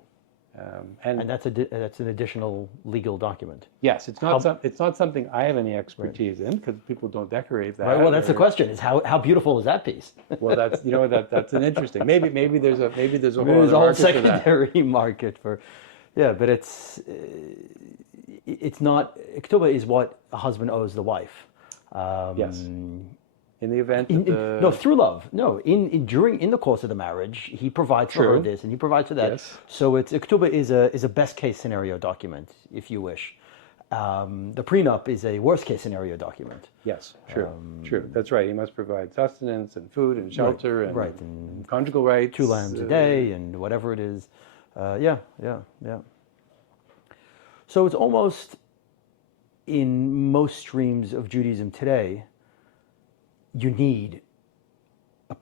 And And that's an additional legal document. yes, it's not something I have any expertise in because people don't decorate that. Right. Well, that's the question: is how beautiful is that piece? Well, that's an interesting. Maybe there's a whole There's other a whole market for that. secondary market for, yeah. But it's not. Ketubah is what a husband owes the wife. Yes. In the event that No, through love. No, in the course of the marriage, he provides for her True. this and he provides for that. Yes. So it's a ketubah is a best case scenario document, if you wish. The prenup is a worst case scenario document. yes, true. That's right. He must provide sustenance and food and shelter and conjugal rights. 2 lambs a day and whatever it is. Yeah. So it's almost in most streams of Judaism today, you need a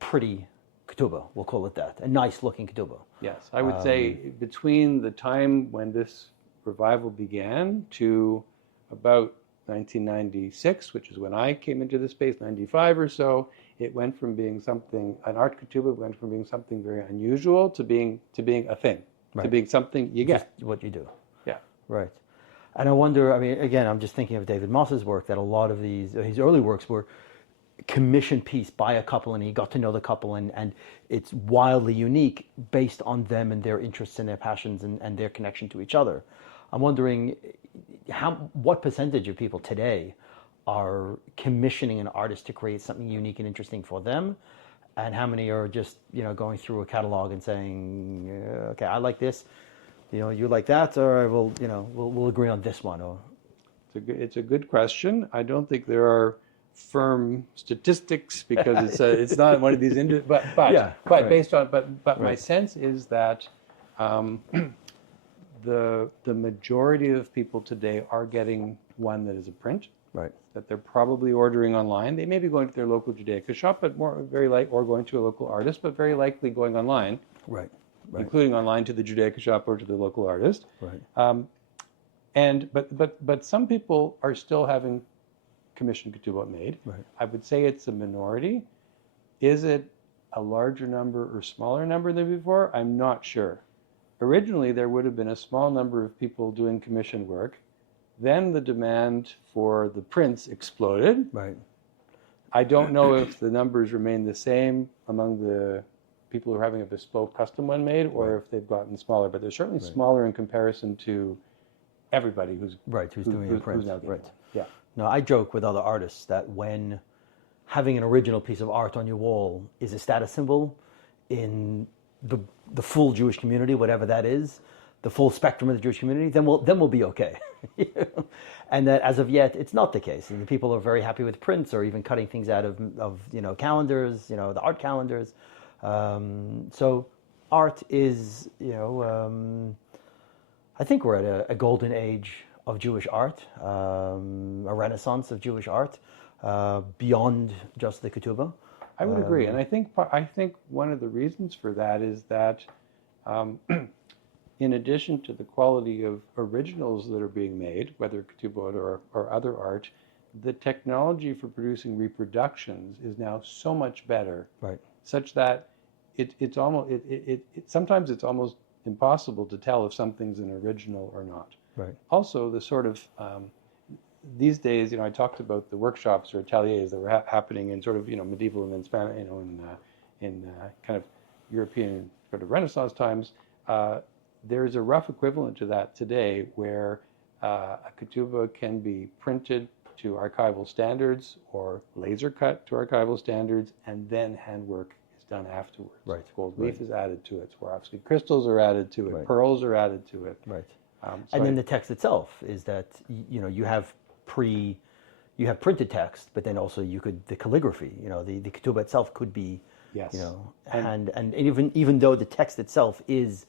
pretty ketubah, we'll call it that, a nice looking ketubah. Yes, I would say between the time when this revival began to about 1996, which is when I came into the space, 95 or so, it went from being an art ketubah went from being something very unusual to being a thing, to Right. being something you get. Just what you do. Yeah. Right. And I wonder, I mean, again, I'm just thinking of David Moss's work, that a lot of his early works were commissioned piece by a couple, and he got to know the couple, and it's wildly unique based on them and their interests and their passions and their connection to each other. I'm wondering what percentage of people today are commissioning an artist to create something unique and interesting for them, and how many are just going through a catalog and saying, okay, I like this, you like that, or we'll agree on this one. Or It's a good question. I don't think there are firm statistics because it's not one of these but Yeah, but right. based on but my Right. sense is that the majority of people today are getting one that is a print right, that they're probably ordering online. They may be going to their local Judaica shop, but or going to a local artist, but very likely going online, right, including online to the Judaica shop or to the local artist. right. But some people are still having commissioned ketubot made. Right. I would say it's a minority. Is it a larger number or smaller number than before? I'm not sure. Originally, there would have been a small number of people doing commissioned work. Then the demand for the prints exploded. Right. I don't know if the numbers remain the same among the people who are having a bespoke custom one made, or if they've gotten smaller. But they're certainly smaller in comparison to everybody who's doing a print. now doing Right. it. Yeah. No, I joke with other artists that when having an original piece of art on your wall is a status symbol in the full Jewish community, whatever that is, the full spectrum of the Jewish community, then we'll be okay. And that as of yet, it's not the case. And the people are very happy with prints or even cutting things out of calendars, the art calendars. So art is, I think we're at a golden age of Jewish art, a renaissance of Jewish art, beyond just the ketubah. I would agree, and I think one of the reasons for that is that, in addition to the quality of originals that are being made, whether ketubot or other art, the technology for producing reproductions is now so much better, Right. such that sometimes it's almost impossible to tell if something's an original or not. Right. Also, the sort of these days, I talked about the workshops or ateliers that were happening in sort of medieval and then Spanish, in kind of European sort of Renaissance times. there's a rough equivalent to that today where a ketubah can be printed to archival standards or laser cut to archival standards, and then handwork is done afterwards. Right. Gold leaf is added to it, Swarovski crystals are added to it, Right. pearls are added to it. Right. So And then the text itself is that you have printed text, but then also the calligraphy. The ketubah itself could be yes. and even though the text itself is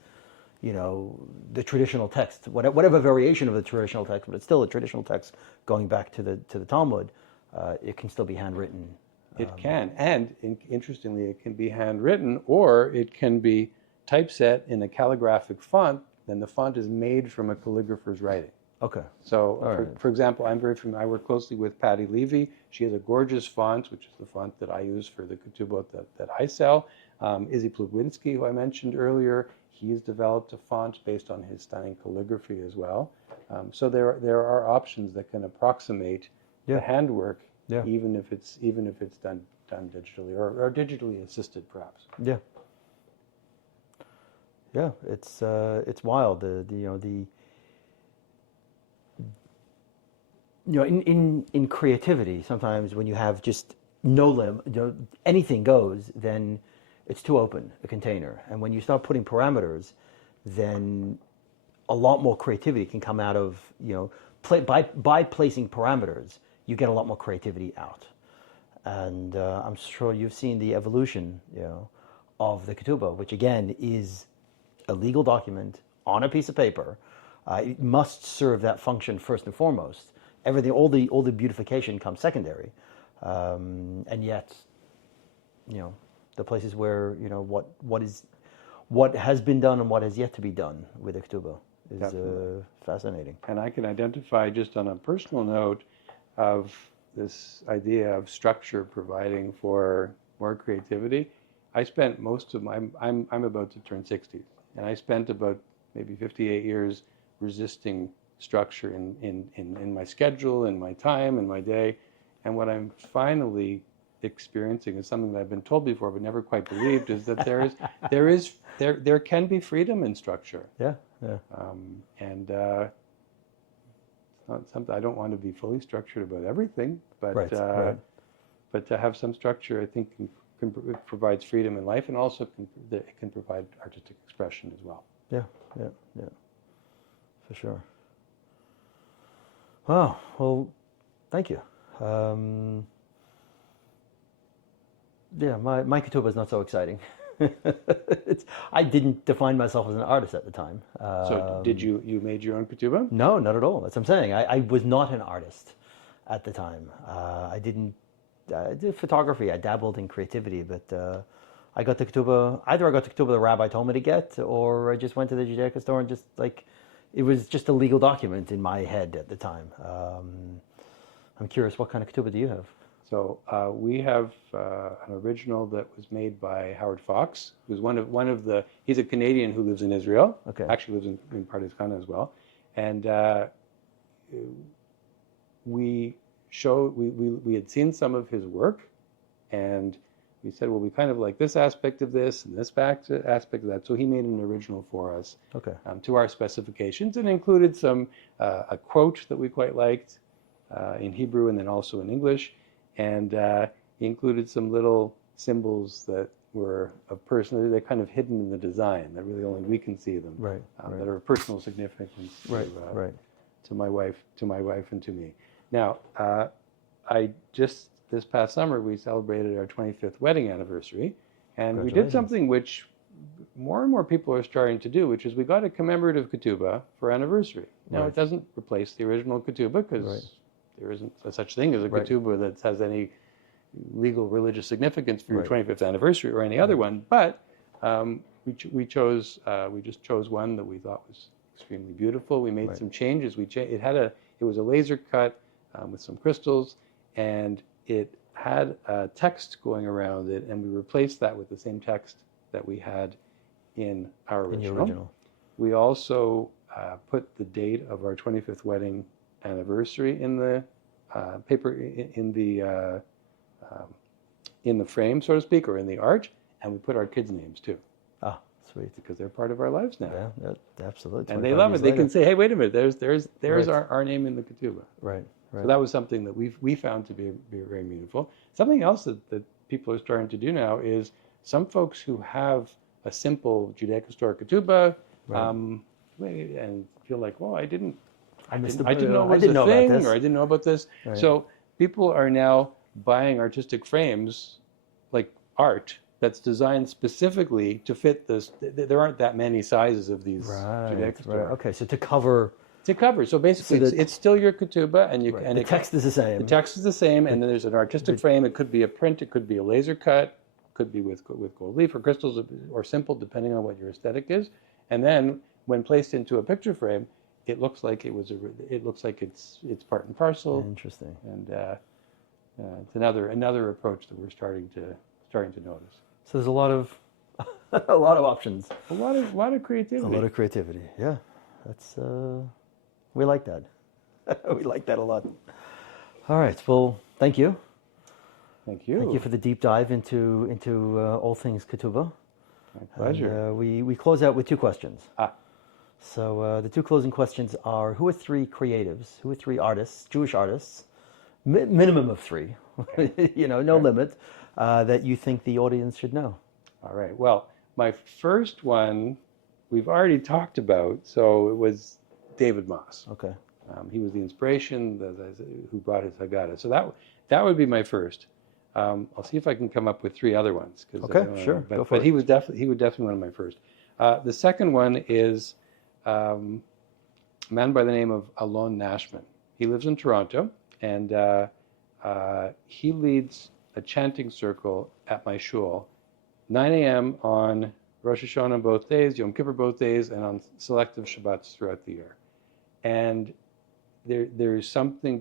the traditional text, whatever variation of the traditional text, but it's still a traditional text going back to the Talmud. It can still be handwritten. It can, and interestingly, it can be handwritten, or it can be typeset in a calligraphic font. Then the font is made from a calligrapher's writing. Okay. So, for example, I'm very familiar. I work closely with Patty Levy. She has a gorgeous font, which is the font that I use for the ketubot that I sell. Izzy Plugwinski, who I mentioned earlier, he's developed a font based on his stunning calligraphy as well. So there are options that can approximate the handwork, even if it's done digitally or digitally assisted, perhaps. Yeah. Yeah, it's wild. In creativity, sometimes when you have just no limit, anything goes, then it's too open a container. And when you start putting parameters, then a lot more creativity can come out of by placing parameters, you get a lot more creativity out. And I'm sure you've seen the evolution, of the ketubah, which again is a legal document on a piece of paper. It must serve that function first and foremost. Everything, all the beautification comes secondary, and yet, the places where what has been done and what has yet to be done with the ketubah is fascinating. And I can identify, just on a personal note, of this idea of structure providing for more creativity. I spent most of I'm about to turn 60, and I spent about maybe 58 years resisting structure in my schedule, in my time, in my day. And what I'm finally experiencing is something that I've been told before but never quite believed, is that there can be freedom in structure. Yeah. And it's not something, I don't want to be fully structured about everything, but but to have some structure, I think provides freedom in life, and also it can provide artistic expression as well. Yeah, for sure. Wow. Well, thank you. My ketubah is not so exciting. I didn't define myself as an artist at the time. So did you made your own ketubah? No, not at all. That's what I'm saying. I was not an artist at the time. I didn't did photography. I dabbled in creativity, but I got the ketubah. Either I got the ketubah the rabbi told me to get, or I just went to the Judaica store and it was just a legal document in my head at the time. I'm curious, what kind of ketubah do you have? So we have an original that was made by Howard Fox, who's one of the. He's a Canadian who lives in Israel. Okay. Actually lives in Pardes Khaneh as well, and we had seen some of his work, and we said, well, we kind of like this aspect of this and this aspect of that. So he made an original for us, Okay. To our specifications, and included some a quote that we quite liked in Hebrew and then also in English. And he included some little symbols that were of personal, they're kind of hidden in the design, that really only we can see them, Right. that are of personal significance to my wife and to me. Now, this past summer, we celebrated our 25th wedding anniversary, and we did something which more and more people are starting to do, which is we got a commemorative ketubah for anniversary. Now, it doesn't replace the original ketubah, because there isn't such thing as a ketubah that has any legal religious significance for your 25th anniversary or any other one. But we just chose one that we thought was extremely beautiful. We made some changes. It was a laser cut with some crystals, and it had text going around it, and we replaced that with the same text that we had in our original. We also put the date of our 25th wedding anniversary in the paper, in the frame, so to speak, or in the art, and we put our kids' names too. Sweet. because they're part of our lives now. Yeah, absolutely. And they 25 love years it. They later. can say, hey, wait a minute, there's Right. our name in the ketubah. Right. Right. So that was something that we found to be very meaningful. Something else that people are starting to do now is some folks who have a simple Judaic-historic ketubah and feel like, well, I didn't know it was a thing, or I didn't know about this. Right. So people are now buying artistic frames, like art, that's designed specifically to fit this. There aren't that many sizes of these Judaic Right. Okay, so to cover. So basically, it's still your ketubah, and The text is the same. The text is the same, and then there's an artistic frame. It could be a print, it could be a laser cut, could be with gold leaf or crystals, or simple, depending on what your aesthetic is. And then when placed into a picture frame, it looks like it's part and parcel. Interesting. And it's another approach that we're starting to notice. So there's a lot of a lot of options. A lot of creativity. A lot of creativity. Yeah, that's we like that. We like that a lot. All right. Well, thank you. Thank you. Thank you for the deep dive into all things ketubah. My pleasure. And, we close out with two questions. Ah. So the two closing questions are: who are three creatives? Who are three artists, Jewish artists, minimum of three, no limit, that you think the audience should know? All right. Well, my first one we've already talked about, so it was David Moss. Okay. He was the inspiration who brought his Haggadah. So that would be my first. I'll see if I can come up with three other ones. Okay, sure. But, Go for it. He would definitely one of my first. The second one is a man by the name of Alon Nashman. He lives in Toronto, and he leads a chanting circle at my shul, 9 a.m. on Rosh Hashanah both days, Yom Kippur both days, and on selective Shabbats throughout the year. And there's something,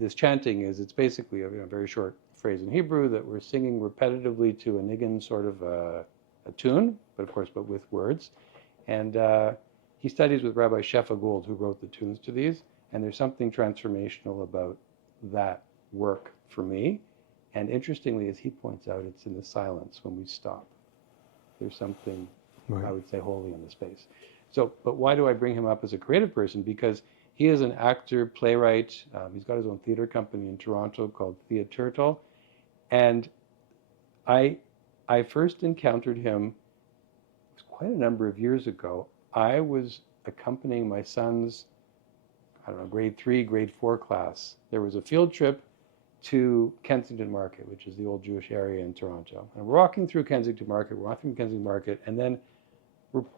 this chanting it's basically a very short phrase in Hebrew that we're singing repetitively to a niggin, sort of a tune, but with words. And he studies with Rabbi Shefa Gould, who wrote the tunes to these, and there's something transformational about that work for me. And interestingly, as he points out, it's in the silence when we stop. There's something, I would say, holy in the space. So, but why do I bring him up as a creative person? Because he is an actor, playwright. He's got his own theater company in Toronto called Theaturtle. And I first encountered him quite a number of years ago. I was accompanying my son's, grade 3, grade 4 class. There was a field trip to Kensington Market, which is the old Jewish area in Toronto. And we're walking through Kensington Market, and then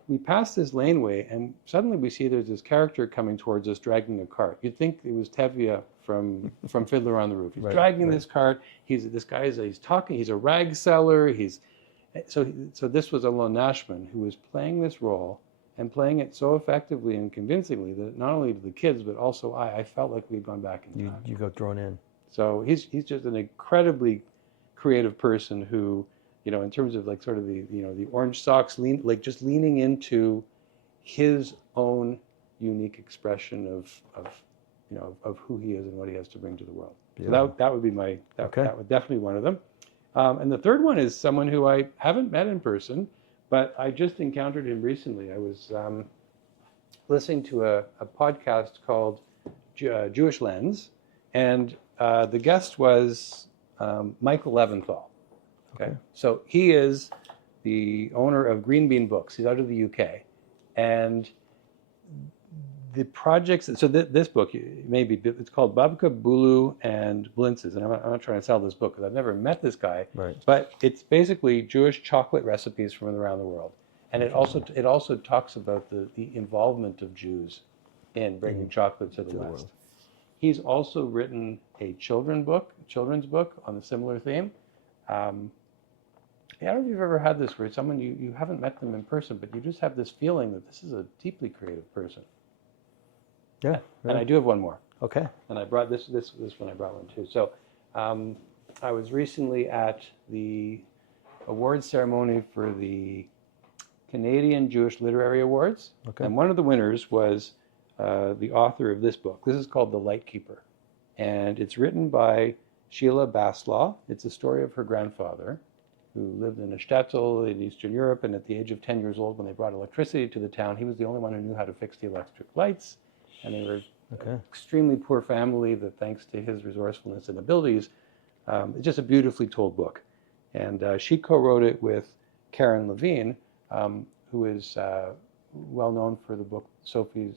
we pass this laneway, and suddenly we see there's this character coming towards us dragging a cart. You'd think it was Tevye from Fiddler on the Roof. He's dragging this cart. He's talking. He's a rag seller. So this was Alon Nashman, who was playing this role and playing it so effectively and convincingly that not only to the kids but also I felt like we had gone back in time. You got drawn in. So he's just an incredibly creative person who, in terms of like sort of the orange socks, leaning into his own unique expression of who he is and what he has to bring to the world. Beautiful. So that would be that would definitely one of them. And the third one is someone who I haven't met in person, but I just encountered him recently. I was listening to a podcast called Jewish Lens, and the guest was Michael Leventhal. Okay. So he is the owner of Green Bean Books. He's out of the UK. And the projects, so this book, it's called Babka, Bulu, and Blintzes. And I'm not trying to sell this book because I've never met this guy. Right. But it's basically Jewish chocolate recipes from around the world. And it also talks about the involvement of Jews in bringing chocolate to the West. He's also written a children's book on a similar theme. I don't know if you've ever had this where someone you haven't met them in person, but you just have this feeling that this is a deeply creative person. Yeah. And I do have one more. Okay. And I brought this one. I brought one too. So I was recently at the awards ceremony for the Canadian Jewish Literary Awards. Okay. And one of the winners was the author of this book. This is called The Lightkeeper. And it's written by Sheila Baslaw. It's a story of her grandfather. who lived in a shtetl in Eastern Europe, and at the age of 10 years old, when they brought electricity to the town, he was the only one who knew how to fix the electric lights, and they were an extremely poor family that, thanks to his resourcefulness and abilities, it's just a beautifully told book. And she co-wrote it with Karen Levine, who is well known for the book Sophie's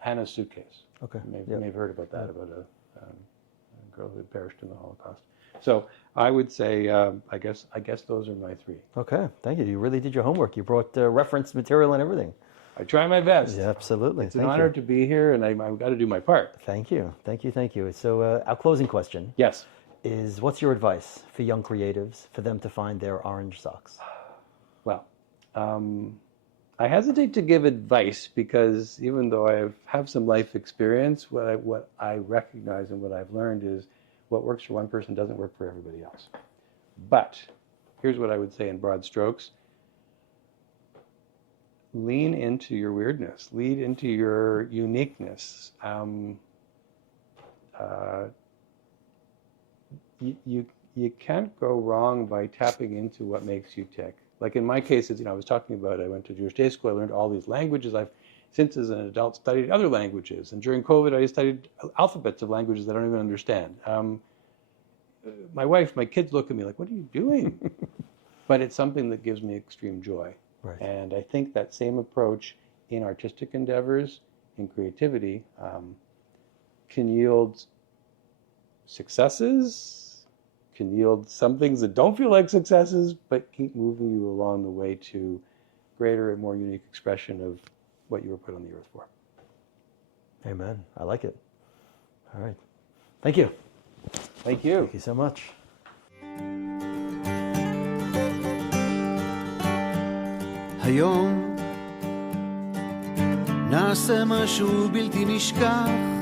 Hannah's Suitcase. Okay. You may have heard about that, about a girl who had perished in the Holocaust. So I would say, I guess those are my three. Okay, thank you. You really did your homework. You brought reference material and everything. I try my best. Yeah, absolutely. It's an honor to be here, and I've got to do my part. Thank you. So our closing question Yes. is, what's your advice for young creatives for them to find their orange socks? Well, I hesitate to give advice because even though I have some life experience, what I recognize and what I've learned is what works for one person doesn't work for everybody else. But here's what I would say in broad strokes. Lean into your weirdness. Lean into your uniqueness. You can't go wrong by tapping into what makes you tick. Like in my case, I was talking about, I went to Jewish day school, I learned all these languages. I've since as an adult studied other languages. And during COVID, I studied alphabets of languages that I don't even understand. My wife, my kids look at me like, what are you doing? But it's something that gives me extreme joy. Right. And I think that same approach in artistic endeavors, in creativity, can yield successes, can yield some things that don't feel like successes, but keep moving you along the way to greater and more unique expression of what you were put on the earth for. Amen. I like it. All right. Thank you. Thank you. Thank you so much. היום נעשה משהו בלתי נשכח